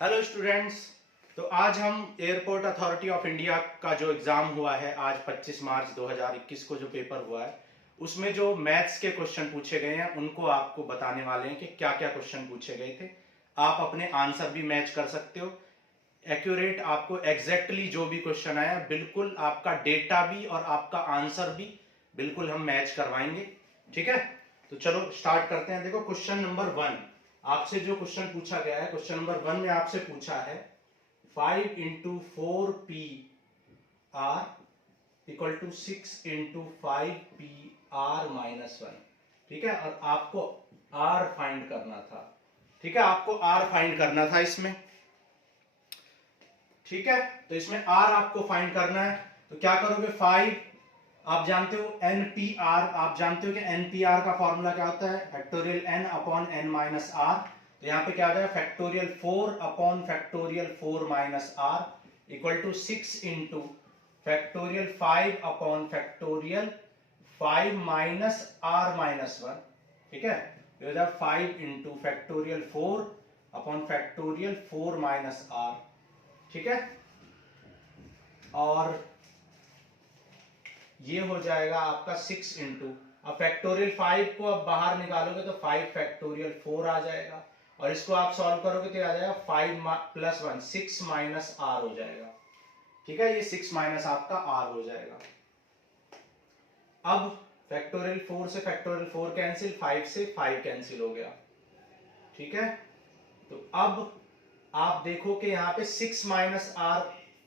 Hello students. तो आज हम एयरपोर्ट अथॉरिटी ऑफ इंडिया का जो एग्ज़ाम हुआ है आज 25 मार्च 2021 को जो पेपर हुआ है उसमें जो मैथ्स के क्वेश्चन पूछे गए हैं उनको आपको बताने वाले हैं कि क्या क्या क्वेश्चन पूछे गए थे। आप अपने आंसर भी मैच कर सकते हो, एक्यूरेट आपको एग्जैक्टली जो भी क्वेश्चन आया बिल्कुल आपका डेटा भी और आपका आंसर भी बिल्कुल हम मैच करवाएंगे। ठीक है, तो चलो स्टार्ट करते हैं। देखो क्वेश्चन नंबर 1 आपसे जो क्वेश्चन पूछा गया है, क्वेश्चन नंबर 1 में आपसे पूछा है 5 into 4 PR equal to 6 into 5 PR-1। ठीक है, और आपको R फाइंड करना था। ठीक है, आपको R फाइंड करना था इसमें। ठीक है, तो इसमें R आपको फाइंड करना है तो क्या करोगे, 5 आप जानते हो NPR, आप जानते हो कि NPR का फॉर्मूला क्या होता है, factorial N upon N minus R। तो यहां पे क्या आ जाएगा, factorial 4 upon factorial 4 minus R equal to 6 into factorial 5 upon factorial 5 minus R minus 1। ठीक है, 5 into factorial 4 upon factorial 4 minus R। ठीक है, और ये हो जाएगा आपका 6 इंटू, अब फैक्टोरियल 5 को अब बाहर निकालोगे तो 5 फैक्टोरियल 4 आ जाएगा, और इसको आप सॉल्व करोगे तो आ जाएगा 5 प्लस 1 6 माइनस R हो जाएगा। ठीक है, ये 6 माइनस आपका R हो जाएगा। अब फैक्टोरियल 4 से फैक्टोरियल 4 कैंसिल, 5 से 5 कैंसिल हो गया। ठीक है, तो अब आप देखो कि यहाँ पे 6 माइनस R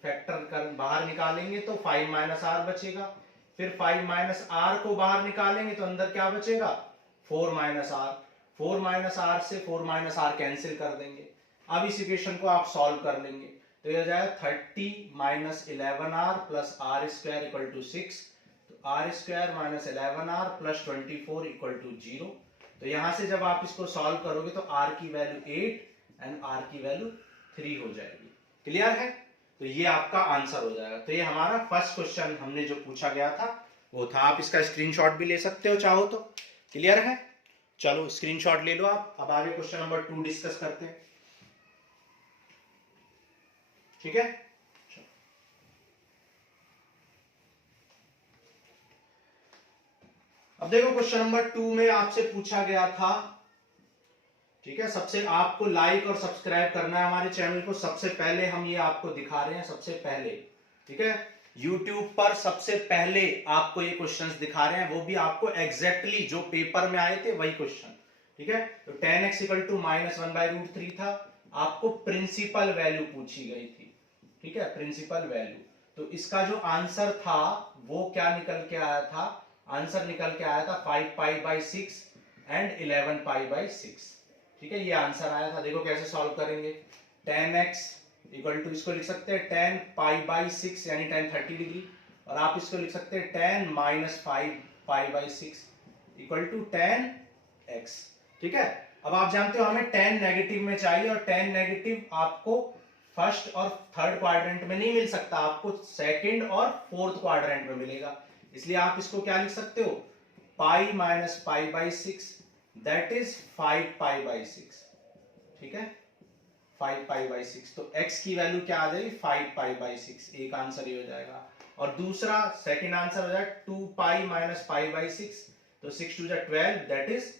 फैक्टर कर बाहर निकालेंगे तो 5 माइनस R बचेगा, फिर 5 माइनस R को बाहर निकालेंगे तो अंदर क्या बचेगा, 4 माइनस R। 4 माइनस R से 4 माइनस R कैंसिल कर देंगे। अब इस इक्वेशन को आप सॉल्व कर लेंगे तो यह जाएगा 30 minus 11R plus R square equal to 6। तो R square minus 11R plus 24 equal to 0। तो यहां से जब आप इसको सॉल्व करोगे तो R की वैल्यू 8 एंड R की वैल्यू 3 हो जाएगी। क्लियर है, तो ये आपका आंसर हो जाएगा। तो ये हमारा फर्स्ट क्वेश्चन हमने जो पूछा गया था वो था। आप इसका स्क्रीनशॉट भी ले सकते हो चाहो तो। क्लियर है, चलो स्क्रीनशॉट ले लो आप। अब आगे क्वेश्चन नंबर 2 डिस्कस करते हैं। ठीक है, अब देखो क्वेश्चन नंबर 2 में आपसे पूछा गया था, ठीक है, सबसे आपको लाइक और सब्सक्राइब करना है हमारे चैनल को। सबसे पहले हम ये आपको दिखा रहे हैं, सबसे पहले। ठीक है, YouTube पर सबसे पहले आपको ये क्वेश्चंस दिखा रहे हैं, वो भी आपको एग्जैक्टली जो पेपर में आए थे वही क्वेश्चन। ठीक है, तो 10x इक्वल टू -1/√3 था, आपको प्रिंसिपल वैल्यू पूछी गई थी। ठीक है, प्रिंसिपल वैल्यू। तो इसका जो आंसर था वो क्या निकल के आया था, आंसर निकल के आया था 5π/6 एंड 11π/6। ठीक है, ये आंसर आया था। देखो कैसे सॉल्व करेंगे, 10x इक्वल टू, इसको लिख सकते हैं 10π/6 यानी 10 30 डिग्री, और आप इसको लिख सकते हैं 10 माइनस 5π/6 इक्वल टू 10x। ठीक है, अब आप जानते हो हमें 10 नेगेटिव में चाहिए, और 10 नेगेटिव आपको फर्स्ट और थर्ड क्वाड्रेंट में नहीं मिल सकता, आपको सेकंड और फोर्थ क्वाड्रेंट में मिलेगा। इसलिए आप इसको क्या लिख सकते हो, पाई माइनस π/6 दैट इज 5π/6। ठीक है, 5π/6। तो x की वैल्यू क्या आ जाएगी, 5π/6। एक आंसर ये हो जाएगा, और दूसरा सेकंड आंसर हो जाएगा 2π माइनस π/6। तो 6 2 12 दैट इज,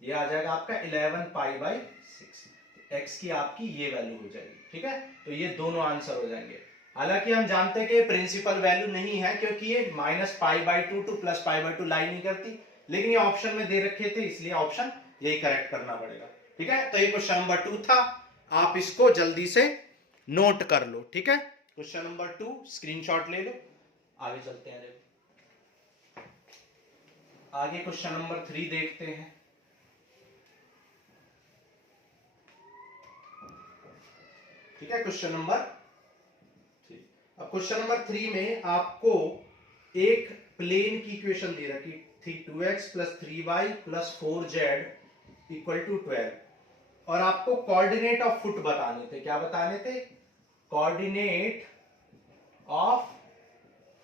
ये आ जाएगा आपका 11π/6। x की आपकी ये वैल्यू हो जाएगी। ठीक है, तो ये दोनों आंसर हो जाएंगे। हालांकि हम जानते हैं कि प्रिंसिपल वैल्यू नहीं है क्योंकि ये -π/2 टू +π/2 लाई नहीं करती, लेकिन ये ऑप्शन में दे रखे थे इसलिए ऑप्शन यही करेक्ट करना पड़ेगा। ठीक है, तो ये क्वेश्चन नंबर 2 था, आप इसको जल्दी से नोट कर लो। ठीक है, क्वेश्चन नंबर 2 स्क्रीनशॉट ले लो। आगे चलते हैं, आगे क्वेश्चन नंबर 3 देखते हैं। ठीक है, क्वेश्चन नंबर 3। अब क्वेश्चन नंबर 3 में आपको एक प्लेन की इक्वेशन दे रखी थी, 2x plus 3y plus 4z equal to 12, और आपको कोऑर्डिनेट ऑफ फुट बताने थे। क्या बताने थे, कोऑर्डिनेट ऑफ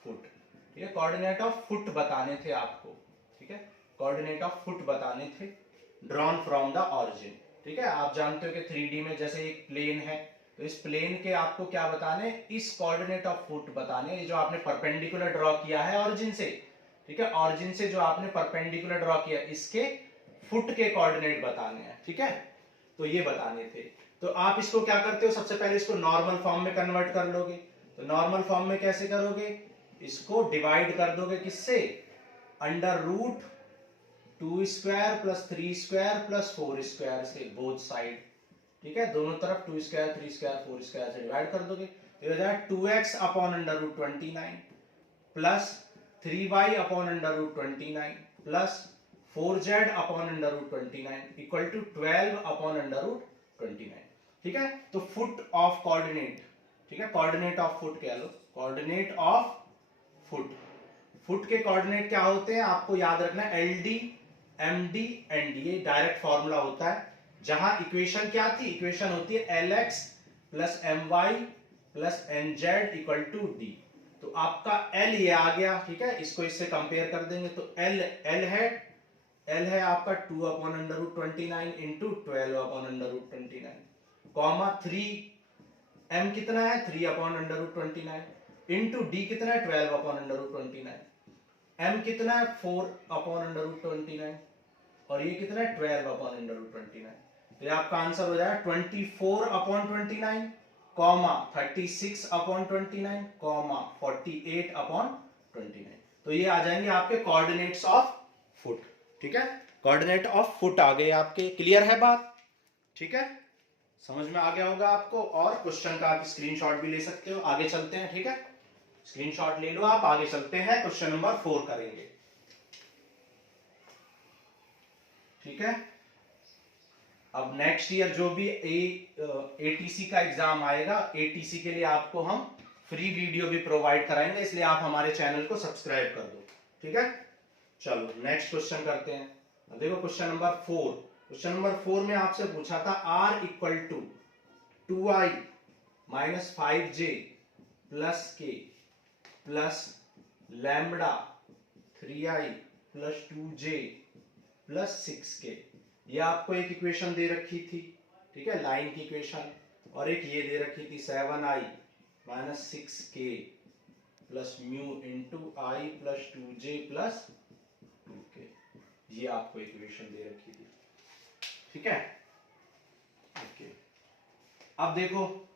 फुट। ठीक है, कोऑर्डिनेट ऑफ फुट बताने थे आपको। ठीक है, कोऑर्डिनेट ऑफ फुट बताने थे, ड्रॉन फ्रॉम द ऑरिजिन। ठीक है, आप जानते हो कि 3D में जैसे एक प्लेन है, तो इस प्लेन के आपको क्या बताने, इस कोऑर्डिनेट ऑफ फुट बताने, जो आपने परपेंडिकुलर ड्रॉ किया है ऑरिजिन से, ठीक है, ऑरिजिन से जो आपने परपेंडिकुलर ड्रॉ किया इसके फुट के कोऑर्डिनेट बताने हैं, ठीक है, तो ये बताने थे। तो आप इसको क्या करते हो, सबसे पहले इसको नॉर्मल फॉर्म में कन्वर्ट कर लोगे। तो नॉर्मल फॉर्म में कैसे करोगे, इसको डिवाइड कर दोगे किससे, under root 2 square plus 3 square plus 4 square से, बोथ साइड, ठीक है, दोनों तरफ 2 स्क्वायर 3 स्क्वायर 4 स्क्वायर से डिवाइड कर दोगे। तो हो जाएगा 2x upon under root 29 plus 3y upon under root 29 plus 4z upon under root 29 equal to 12 upon under root 29, ठीक है। तो फुट ऑफ कोऑर्डिनेट, ठीक है, कोऑर्डिनेट ऑफ फुट कह लो, कोऑर्डिनेट ऑफ फुट, फुट के कोऑर्डिनेट क्या होते हैं आपको याद रखना है, L D M D N D, ये डायरेक्ट फॉर्मूला होता है। जहां इक्वेशन क्या थी, इक्वेशन होती है L X plus M Y plus N Z equal to D. तो आपका एल ये आ गया, ठीक है, इसको इससे कंपेयर कर देंगे तो एल है आपका 2 upon under root 29 into 12 upon under root 29 comma 3, M कितना है 3 upon under root 29 into D कितना है 12 अपॉन अंडर रूट 29, एम कितना है 4 अपॉन अंडर रूट 29 और ये कितना है 12 अपॉन अंडर रूट 29। तो ये आपका आंसर हो जाएगा 24 upon 29 comma 36 upon 29 comma 48 upon 29। तो ये आ जाएंगे आपके कोऑर्डिनेट्स ऑफ फुट, ठीक है, कोऑर्डिनेट ऑफ फुट आ गए आपके। क्लियर है बात, ठीक है, समझ में आ गया होगा आपको। और क्वेश्चन का आप स्क्रीनशॉट भी ले सकते हो। आगे चलते हैं, ठीक है, स्क्रीनशॉट ले लो आप, आगे चलते हैं, क्वेश्चन नंबर 4 करेंगे, ठीक है। अब नेक्स्ट ईयर जो भी एटीसी का एग्जाम आएगा, एटीसी के लिए आपको हम फ्री वीडियो भी प्रोवाइड कराएंगे, इसलिए आप हमारे चैनल को सब्सक्राइब कर दो, ठीक है। चलो नेक्स्ट क्वेश्चन करते हैं। अब देखो क्वेश्चन नंबर 4, क्वेश्चन नंबर 4 में आपसे पूछा था r equal to 2i minus 5j plus k plus lambda 3i plus 2j plus 6k, ये आपको एक इक्वेशन दे रखी थी, ठीक है, लाइन की इक्वेशन, और एक ये दे रखी थी 7i minus 6k plus mu into I plus 2j plus 2k, ये आपको इक्वेशन दे रखी थी, ठीक है, ओके। अब देखो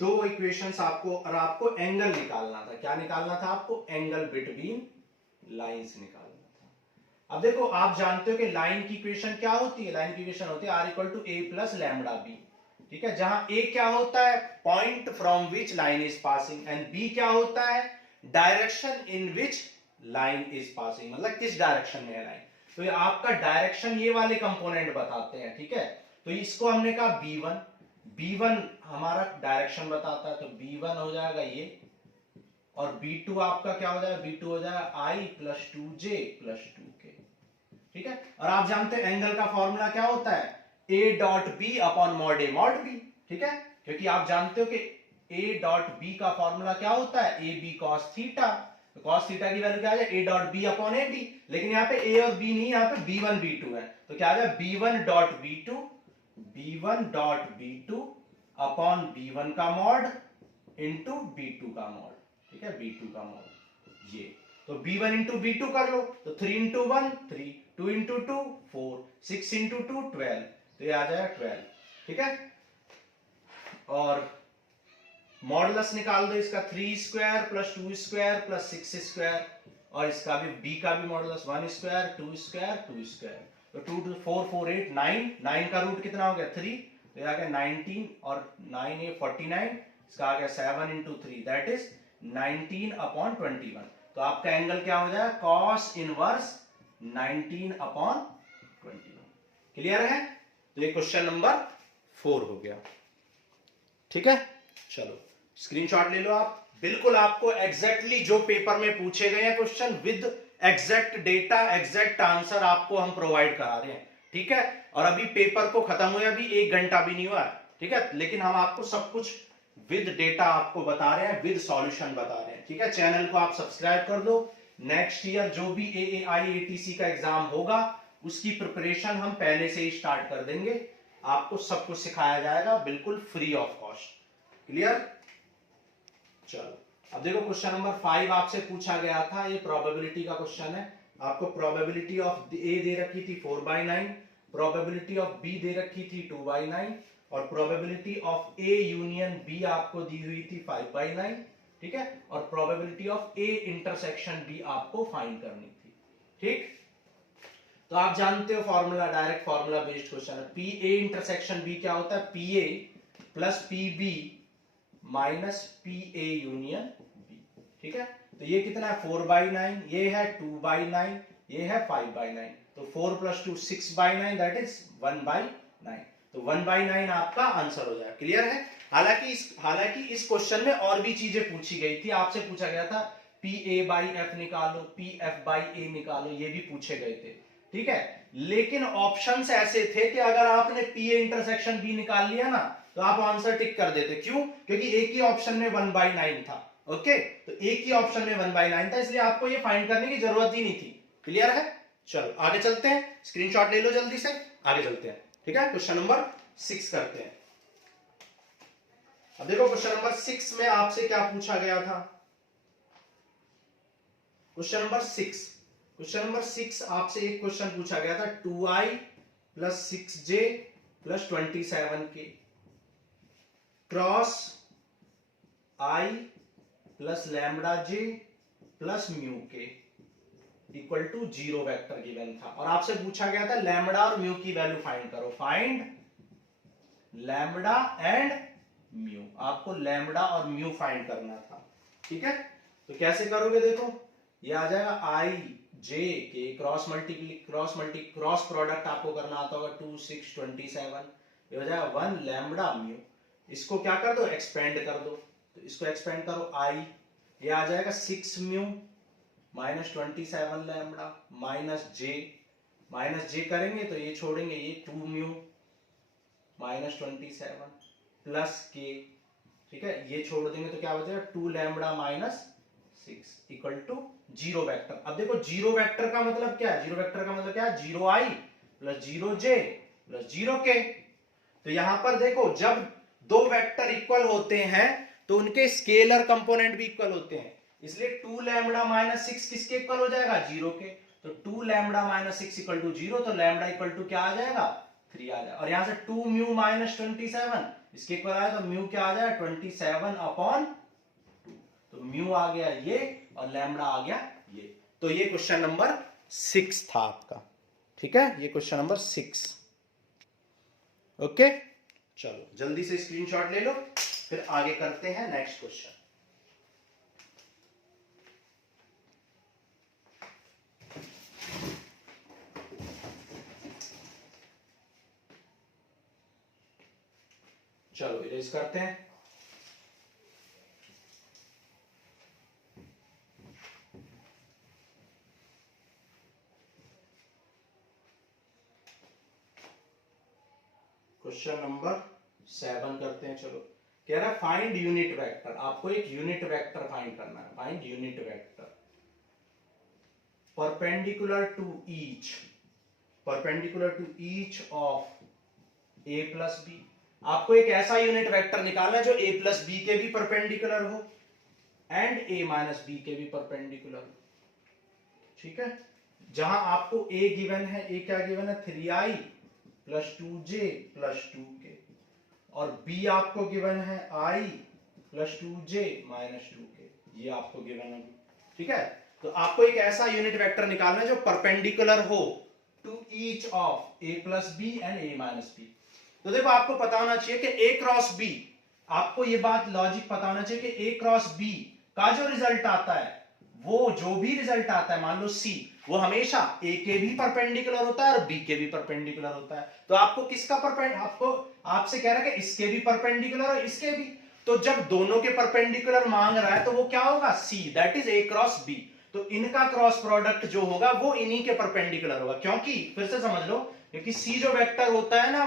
दो इक्वेशंस आपको, और आपको एंगल निकालना था, क्या निकालना था आपको, एंगल बिटवीन लाइंस निकालना था। अब देखो आप जानते हो कि लाइन की इक्वेशन क्या होती है, लाइन की इक्वेशन होती है r equal to a plus lambda b, ठीक है, जहां a क्या होता है, point from which line is passing, and b क्या होता है, direction in which line is passing, मतलब किस डायरेक्शन में है लाइन। तो ये आपका डायरेक्शन ये वाले कंपोनेंट बताते हैं, ठीक है। तो इसको हमने कहा b1 हमारा डायरेक्शन बताता है, तो b1 हो जाएगा ये, और b2 आपका क्या हो जाएगा, b2 हो जाएगा i plus 2j plus 2k, ठीक है। और आप जानते हैं एंगल का फॉर्मूला क्या होता है, a dot b upon mod a mod b, ठीक है, क्योंकि आप जानते हो कि a डॉट b का फॉर्मूला क्या होता है, a b cos थीटा, तो cos थीटा की वैल्यू क्या आ जाए, a dot b upon a b, लेकिन यहाँ पे a और b नहीं, यहाँ पे b1 b2 है, तो क्या आ जाए b1 dot b2 upon b1 का मॉड इंटू b2 का मॉड, ठीक है, b2 का मॉड, ये तो b1 इंटू b2 कर लो, तो 3 इंटू 1 3, 2 इंटू 2 4, 6 इंटू 2 12, तो ये आ जाएगा 12, ठीक है। और मॉडुलस निकाल दो इसका, 3 square plus 2 square plus 6 square, और इसका भी b का भी मॉडुलस 1 स्क्वायर 2 स्क्वायर 2 स्क्वायर, तो 2 2 4 4 8 9 का रूट कितना हो गया 3, तो ये आ गया 19, और 9 ये 49, इसका आ गया 7 इंटू 3 दैट इज 19 अपॉन 21। तो आपका एंगल क्या हो जाएगा, कॉस इनवर्स 19 अपॉन 21। क्लियर है, तो ये क्वेश्चन नंबर 4 हो गया, ठीक है। चलो स्क्रीनशॉट ले लो आप, बिल्कुल आपको एग्जैक्टली जो पेपर में पूछे गए हैं question with exact data exact answer आपको हम प्रोवाइड करा रहे हैं, ठीक है। और अभी पेपर को खत्म हुए अभी 1 घंटा भी नहीं हुआ, ठीक है, लेकिन हम आपको सब कुछ विद डेटा आपको बता रहे हैं, विद सॉल्यूशन बता रहे हैं, ठीक है। चैनल को आप सब्सक्राइब कर दो। नेक्स्ट ईयर जो भी AAI ATC का एग्जाम होगा उसकी प्रिपरेशन हम पहले से ही स्टार्ट कर देंगे, आपको सब कुछ सिखाया जाएगा बिल्कुल फ्री ऑफ कॉस्ट। क्लियर? चलो अब देखो क्वेश्चन नंबर 5 आपसे पूछा गया था, ये प्रोबेबिलिटी का क्वेश्चन है। आपको प्रोबेबिलिटी ऑफ ए दे रखी थी 4/9, प्रोबेबिलिटी ऑफ बी दे रखी थी 2/9 और probability of A union B आपको दी हुई थी 5/9। ठीक है, और probability of A intersection B आपको फाइंड करनी थी। ठीक, तो आप जानते हो formula, direct formula based question है। पी ए इंटरसेक्शन बी क्या होता है? P A plus P B minus P A union B. ठीक है, तो ये कितना है? 4/9, ये है 2/9, ये है 5/9, तो 4 + 2 6/9, दैट इज 1/9। तो 1/9 आपका आंसर हो जाएगा। क्लियर है? हालांकि इस क्वेश्चन में और भी चीजें पूछी गई थी। आपसे पूछा गया था पी ए बाई एफ निकालो, पी एफ बाई ए निकालो, ये भी पूछे गए थे। ठीक है, लेकिन ऑप्शंस ऐसे थे कि अगर आपने पी ए इंटरसेक्शन बी निकाल लिया ना तो आप आंसर टिक कर देते। क्यों? क्योंकि एक ही ऑप्शन में 1/9 था। ओके, तो एक ही ऑप्शन में 1/9 था, इसलिए आपको ये फाइंड करने की जरूरत ही नहीं थी। क्लियर है? चलो आगे चलते हैं, स्क्रीनशॉट ले लो जल्दी से, आगे चलते हैं। ठीक है, क्वेश्चन नंबर 6 करते हैं। अब देखो क्वेश्चन नंबर 6 में आपसे क्या पूछा गया था। क्वेश्चन नंबर 6 आपसे एक क्वेश्चन पूछा गया था, 2i + 6j + 27k cross i + λj + μk equal to 0 vector given था। और आपसे पूछा गया था लैम्बडा और म्यू की वैल्यू फाइंड करो। फाइंड लैम्बडा एंड म्यू, आपको लैम्बडा और म्यू फाइंड करना था। ठीक है, तो कैसे करोगे? देखो ये आ जाएगा i j के क्रॉस प्रोडक्ट आपको करना आता होगा, 2 6 27, ये हो जाएगा 1 लैम्बडा म्यू। इसको क्या कर दो? एक्सपेंड कर दो, तो इसको एक्सपेंड करो i, ये आ जाएगा 6 म्यू माइनस 27 लैम्बडा माइनस जे करेंगे तो ये छोड़ेंगे, ये 2 म्यू माइनस 27 प्लस के। ठीक है, ये छोड़ देंगे तो क्या हो जाएगा? 2 lambda minus 6 equal to 0 vector. अब देखो 0 वेक्टर का मतलब क्या है? 0 वेक्टर का मतलब क्या है? 0i + 0j + 0k। तो यहां पर देखो जब दो वेक्टर इक्वल होते हैं तो उनके स्केलर कंपोनेंट भी इक्वल होते हैं, इसलिए 2 लैम्बडा माइनस 6 किसके इक्वल हो जाएगा? 0 के। तो 2 लैम्बडा माइनस 6 इक्वल टू 0, तो लैम्बडा इक्वल टू क्या आ जाएगा? 3 आ जाएगा। और यहां से 2 म्यू माइनस 27 इसके इक्वल आया, तो म्यू क्या आ जाएगा? 27/2। तो म्यू आ गया ये और लैम्बडा आ गया ये। तो ये क्वेश्चन नंबर 6 था आपका। ठीक है, ये क्वेश्चन नंबर 6। ओके, चलो जल्दी से स्क्रीनशॉट ले लो, फिर आगे करते हैं नेक्स्ट क्वेश्चन। चलो इरेज करते हैं। क्वेश्चन नंबर 7 करते हैं। चलो कह रहा है फाइंड यूनिट वेक्टर, आपको एक यूनिट वेक्टर फाइंड करना है। Find unit vector perpendicular to each of a plus B. आपको एक ऐसा यूनिट वेक्टर निकालना है जो a प्लस बी के भी परपेंडिकुलर हो एंड a माइनस बी के भी परपेंडिकुलर हो। ठीक है, जहां आपको a गिवन है, a क्या गिवन है? 3i + 2j + 2k, और b आपको गिवन है i + 2j - 2k, ये आपको गिवन है। ठीक है, तो आपको एक ऐसा यूनिट वेक्टर निकालना है जो परपेंडिकुलर हो to each of a plus B and a minus B. तो देखो आपको पता होना चाहिए कि a क्रॉस b, आपको ये बात लॉजिक पता होना चाहिए कि a क्रॉस b का जो रिजल्ट आता है, वो जो भी रिजल्ट आता है, मान लो c, वो हमेशा a के भी परपेंडिकुलर होता है और b के भी परपेंडिकुलर होता है। तो आपको किसका आपको आपसे कह रहा है कि इसके भी परपेंडिकुलर और इसके भी। तो जब दोनों के परपेंडिकुलर मांग रहा है तो वो क्या होगा? c, that is a cross b। तो इनका क्रॉस प्रोडक्ट जो होगा वो इन्हीं के परपेंडिकुलर होगा, क्योंकि फिर से समझ लो, क्योंकि c जो वेक्टर होता है ना,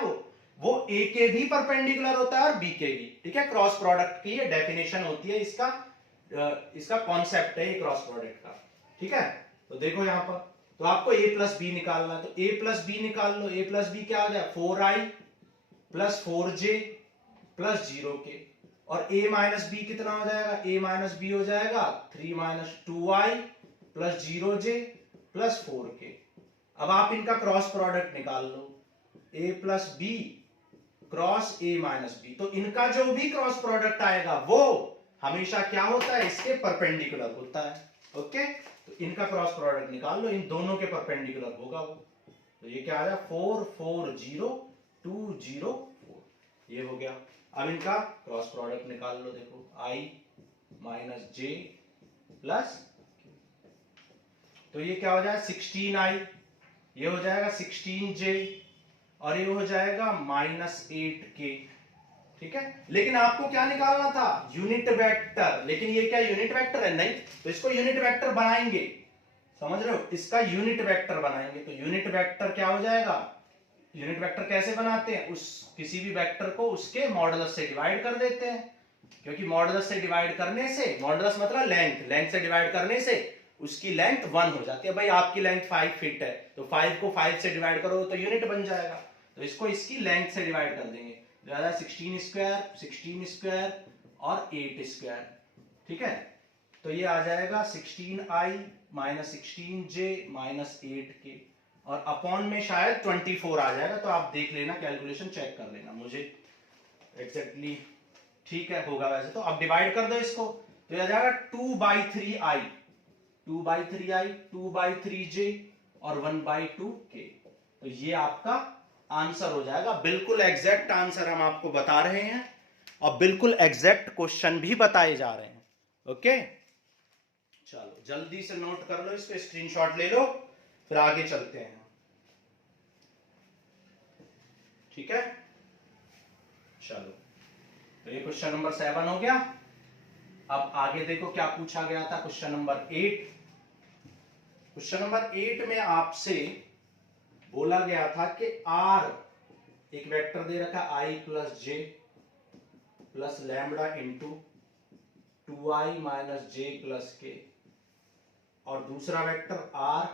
वो a के भी परपेंडिकुलर होता है और b के भी। ठीक है, क्रॉस प्रोडक्ट की ये डेफिनेशन होती है, इसका कॉन्सेप्ट है ये क्रॉस प्रोडक्ट का। ठीक है, तो देखो यहां पर, तो आपको a प्लस बी निकालना है, तो a प्लस बी निकाल लो। a प्लस बी क्या हो जाए? 4i plus 4j plus 0k, और a माइनस बी कितना हो जाएगा, a माइनस बी हो जाएगा 3 minus 2i plus 0j plus 4k। अब आप इनका क्रॉस प्रोडक्ट निकाल लो, a plus B cross a minus B, तो इनका जो भी क्रॉस प्रोडक्ट आएगा वो हमेशा क्या होता है, इसके परपेंडिकुलर होता है। ओके, तो इनका क्रॉस प्रोडक्ट निकाल लो, इन दोनों के परपेंडिकुलर होगा वो। तो ये क्या आ जाएगा 4 4 0 2 0 4, ये हो गया। अब इनका क्रॉस प्रोडक्ट निकाल लो, देखो i माइनस जे प्लस, तो ये क्या हो जाएगा 16i, ये हो जाएगा 16j, और ये हो जाएगा माइनस 8k। ठीक है, लेकिन आपको क्या निकालना था, यूनिट वेक्टर, लेकिन ये क्या यूनिट वेक्टर है, नहीं, तो इसको यूनिट वेक्टर बनाएंगे, समझ रहे हो, इसका यूनिट वेक्टर बनाएंगे। तो यूनिट वेक्टर क्या हो जाएगा, यूनिट वेक्टर कैसे बनाते हैं, उस किसी भी वेक्टर को उसके मॉडुलस से डिवाइड कर देते हैं, क्योंकि मॉडुलस से डिवाइड करने से, मॉडुलस मतलब लेंथ, लेंथ से डिवाइड करने से उसकी लेंथ 1 हो जाती है। भाई आपकी लेंथ 5 फीट है, तो 5 को 5 से डिवाइड करो तो यूनिट बन जाएगा, तो इसको इसकी लेंथ से डिवाइड कर देंगे, 16 स्क्वायर 16 स्क्वायर और 8 स्क्वायर। ठीक है, तो ये आ जाएगा 16i minus 16j minus 8k, और अपॉन में शायद 24 आ जाएगा, तो आप देख लेना, कैलकुलेशन चेक कर लेना, मुझे एग्जैक्टली ठीक है होगा वैसे तो। अब डिवाइड कर दो इसको, तो ये आ जाएगा 2/3i 2/3i 2/3j और 1/2k। तो ये आपका आंसर हो जाएगा, बिल्कुल एग्जैक्ट आंसर हम आपको बता रहे हैं, और बिल्कुल एग्जैक्ट क्वेश्चन भी बताए जा रहे हैं। ओके, चलो जल्दी से नोट कर लो, इसको स्क्रीनशॉट ले लो, फिर आगे चलते हैं। ठीक है, चलो, तो ये क्वेश्चन नंबर 7 हो गया। अब आगे देखो क्या पूछा गया था, क्वेश्चन नंबर 8। क्वेश्चन नंबर 8 में आपसे बोला गया था कि r, एक वेक्टर दे रखा i plus J plus lambda into 2i minus J plus के, और दूसरा वेक्टर r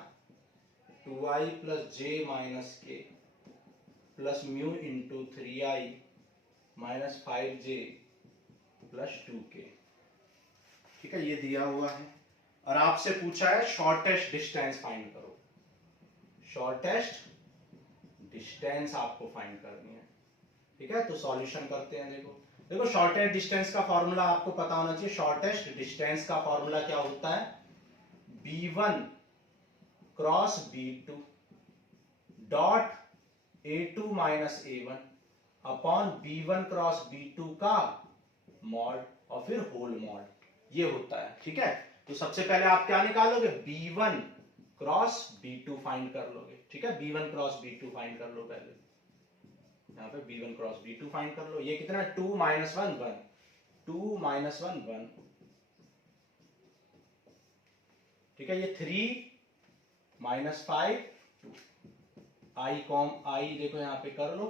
2i प्लस जे माइनस के plus mu into 3i minus 5j plus 2k। ठीक है, ये दिया हुआ है, और आपसे पूछा है शॉर्टेस्ट डिस्टेंस फाइंड करो, शॉर्टेस्ट डिस्टेंस आपको फाइंड करनी है। ठीक है, तो सॉल्यूशन करते हैं। देखो देखो शॉर्टेस्ट डिस्टेंस का फॉर्मूला आपको पता होना चाहिए। शॉर्टेस्ट डिस्टेंस का फॉर्मूला क्या होता है, b1 cross b2 dot a2 minus a1 upon b1 cross b2 का मॉड और फिर होल मॉड, ये होता है। ठीक है, तो सबसे पहले आप क्या निकालोगे, b1 क्रॉस b2 फाइंड कर लोगे। ठीक है, b1 क्रॉस b2 फाइंड कर लो, पहले यहाँ पे b1 क्रॉस b2 फाइंड कर लो। ये कितना है, 2 माइनस 1 1, 2 माइनस 1 1। ठीक है, ये 3 माइनस 5 2, आई कॉम आई देखो यहाँ पे कर लो,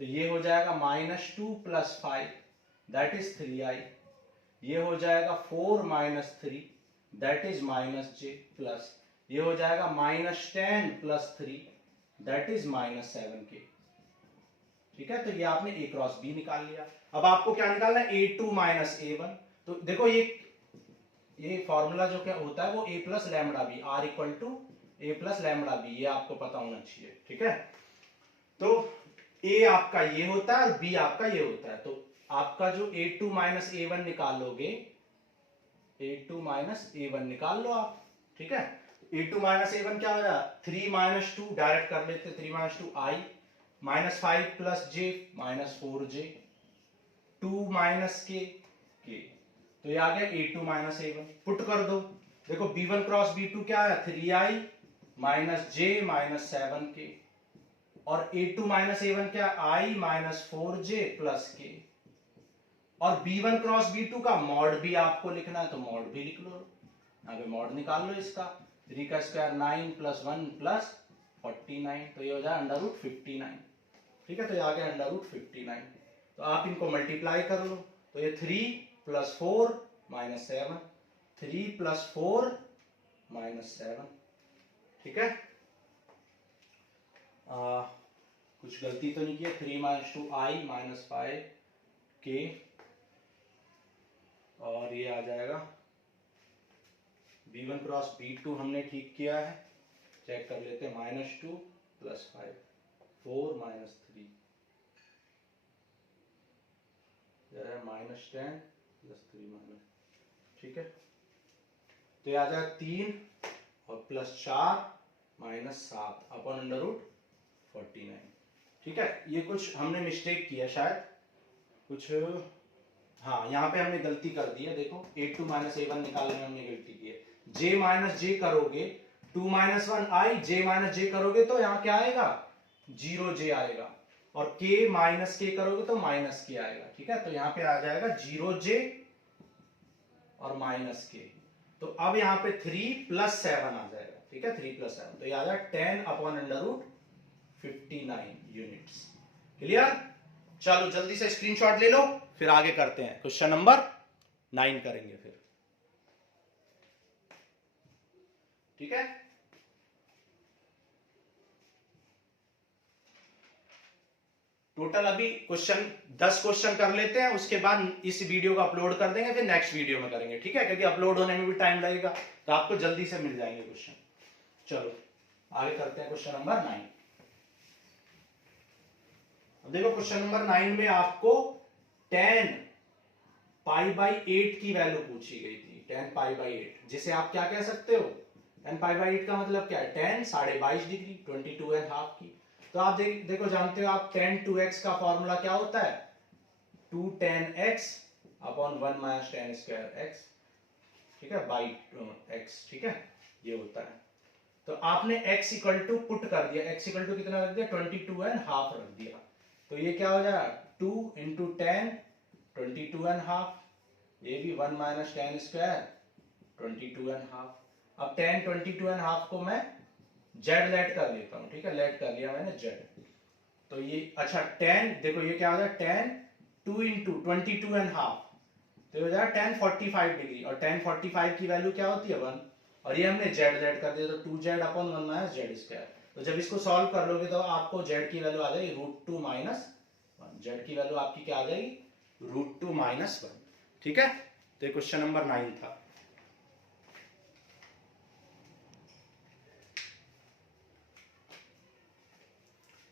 तो ये हो जाएगा -2 प्लस 5 दैट इज 3i, ये हो जाएगा 4 minus 3 that is -j plus ये हो जाएगा -10 प्लस 3 दैट इज -7k। ठीक है, तो ये आपने a क्रॉस b निकाल लिया। अब आपको क्या निकालना है, a2 माइनस a1। तो देखो ये फॉर्मूला जो क्या होता है वो a plus lambda B, R equal to a plus lambda B, ये आपको पता होना चाहिए। ठीक है, तो a आपका ये होता है और b आपका ये होता है, तो आपका जो a2 माइनस a1 निकालोगे, a2 माइनस a1 निकाल लो आप। ठीक है, a2 माइनस a1 क्या हो रहा है, 3 माइनस 2 डायरेक्ट कर लेते, 3 minus 2 i minus 5 plus j minus 4j 2 minus k, तो ये आ गया a2 माइनस a1। पुट कर दो, देखो b1 क्रॉस b2 क्या है, 3i minus j minus 7k, और a2 माइनस a1 क्या, i minus 4j plus k, और b1 क्रॉस b2 का मॉड भी आपको लिखना है, तो मॉड भी लिख लो, यहाँ पे मॉड निकाल लो इसका, 3 का स्क्वायर 9 प्लस 1 प्लस 49, तो ये हो जाए √59। ठीक है, तो ये आ गया √59। तो आप इनको मल्टीप्लाई कर लो, तो ये 3 प्लस 4 माइनस 7, 3 प्लस 4 माइनस 7। ठीक है, कुछ गलती तो नहीं किया। 3 - 2i - 5k और ये आ जाएगा b1 क्रॉस b2 हमने ठीक किया है, चेक कर लेते हैं। -2 + 5 4 - 3 -10 + 3 ठीक है। तो ये आ जाएगा 3 और +4 -7 अपॉन √49 ठीक है। ये कुछ हमने मिस्टेक किया शायद कुछ, हाँ यहाँ पे हमने गलती कर दी है। देखो a2 - a1 निकालने में हमने गलती की है। j - j करोगे 2 - 1i, j - j करोगे तो यहाँ क्या आएगा 0j आएगा, और k - k करोगे तो -k आएगा ठीक है। तो यहाँ पे आ जाएगा 0j और -k। तो अब यहाँ पे 3 + 7 आ जाएगा ठीक है। 3 + 7 तो ये आ जाएगा 10 अपॉन √59 यूनिट्स। क्लियर? चलो जल्दी से स्क्रीनशॉट ले लो, फिर आगे करते हैं। क्वेश्चन नंबर 9 करेंगे फिर, ठीक है। टोटल अभी क्वेश्चन 10 क्वेश्चन कर लेते हैं, उसके बाद इस वीडियो को अपलोड कर देंगे, फिर नेक्स्ट वीडियो में करेंगे ठीक है, क्योंकि अपलोड होने में भी टाइम लगेगा, तो आपको जल्दी से मिल जाएंगे क्वेश्चन। चलो आगे करते हैं क्वेश्चन नंबर 9। अब देखो क्वेश्चन नंबर 9 में आपको 10 π/8 की वैल्यू पूछी गई थी। 10 π/8 जिसे आप क्या कह सकते हो, 10 π/8 का मतलब क्या है 10 22.5 डिग्री 22.5 की। तो आप देखो जानते हो आप tan 2x का फॉर्मूला क्या होता है 2 tan x upon 1 - tan square x ठीक है बाई x ठीक है, ये होता है। तो आपने x इक्वल टू पुट कर दिया, x इक्वल टू कितना रख दिया 22.5 रख दिया, तो ये क्या हो जाएगा 2 × 10 22.5, ये भी 1 - tan स्क्वायर 22.5। अब tan 22.5 को मैं z लेट कर लेता हूं ठीक है, लेट कर लिया मैंने z। तो ये अच्छा tan देखो ये क्या हो जाएगा tan 2 × 22.5 तो ये हो जाएगा tan 45 डिग्री, और tan 45 की वैल्यू क्या होती है 1, और ये हमने z लेट कर दिया तो 2z अपॉन 1 - z स्क्वायर। तो जब इसको सॉल्व कर लोगे तो आपको z की वैल्यू आ जाएगी √2 - 1, z की वैल्यू आपकी क्या आ जाएगी √2 - 1 ठीक है। तो ये क्वेश्चन नंबर 9 था।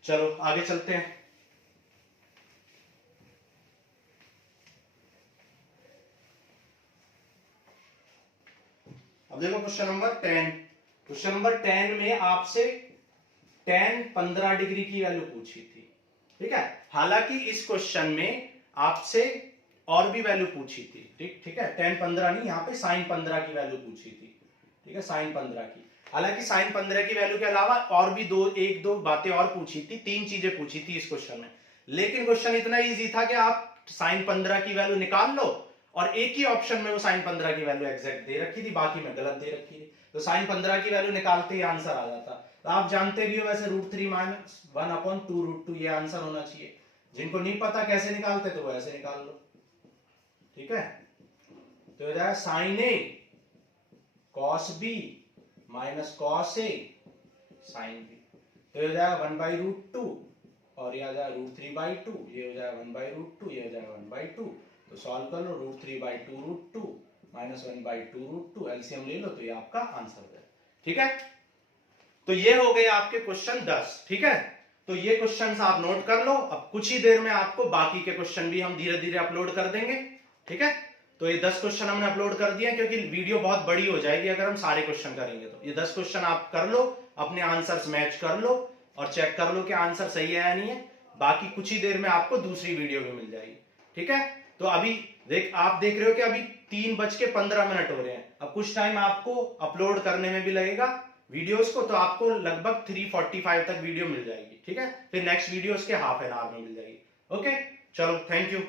चलो आगे चलते हैं। अब देखो क्वेश्चन नंबर 10। क्वेश्चन नंबर 10 में आपसे tan 15 डिग्री की वैल्यू पूछी थी ठीक है। हालांकि इस क्वेश्चन में आपसे और भी वैल्यू पूछी थी ठीक है, tan 15 नहीं, यहाँ पे sin 15 की वैल्यू पूछी थी ठीक है, sin 15 की। हालांकि sin 15 की वैल्यू के अलावा और भी एक दो बातें और पूछी थी, 3 चीजें पूछी थी इस क्वेश्चन में, लेकिन क्वेश्चन इतना इजी था कि आप sin 15 की वैल्यू निकाल लो, और एक ही ऑप्शन में वो sin 15 की वैल्यू एग्जैक्ट दे रखी थी, बाकी में गलत दे रखी थी, तो sin 15 की वैल्यू निकालते ही आंसर आ जाता। तो आप जानते भी हो वैसे √3 - 1 अपॉन 2√2 ये आंसर होना चाहिए। जिनको नहीं पता कैसे निकालते तो वो ऐसे निकाल लो ठीक है। तो हो जाएगा sin A cos B minus cos A sin B, तो हो जाएगा 1/√2, और ये आ जाएगा √3/2, ये हो जाएगा 1/√2, ये हो जाएगा 1/2। तो सॉल्व कर लो √3/2 √2 माइनस 1/2 √2, एलसीएम ले लो तो ये आपका आंसर है ठीक है। तो ये हो गए आपके क्वेश्चन 10 ठीक है। तो ये क्वेश्चंस आप नोट कर लो। अब कुछ ही देर में आपको बाकी के क्वेश्चन भी हम धीरे धीरे अपलोड कर देंगे ठीक है। तो ये 10 क्वेश्चन हमने अपलोड कर दिए क्योंकि वीडियो बहुत बड़ी हो जाएगी अगर हम सारे क्वेश्चन करेंगे। तो ये 10 क्वेश्चन आप कर लो, अपने आंसर्स मैच कर लो और चेक कर लो कि आंसर सही है या नहीं है। बाकी कुछ ही देर में आपको दूसरी वीडियो भी मिल जाएगी ठीक है। तो अभी आप देख रहे हो कि अभी 3:15 हो रहे हैं। अब कुछ टाइम आपको अपलोड करने में भी लगेगा वीडियोस को, तो आपको लगभग 3:45 तक वीडियो मिल जाएगी ठीक है। फिर नेक्स्ट वीडियो उसके हाफ एन आवर में मिल जाएगी। ओके चलो थैंक यू।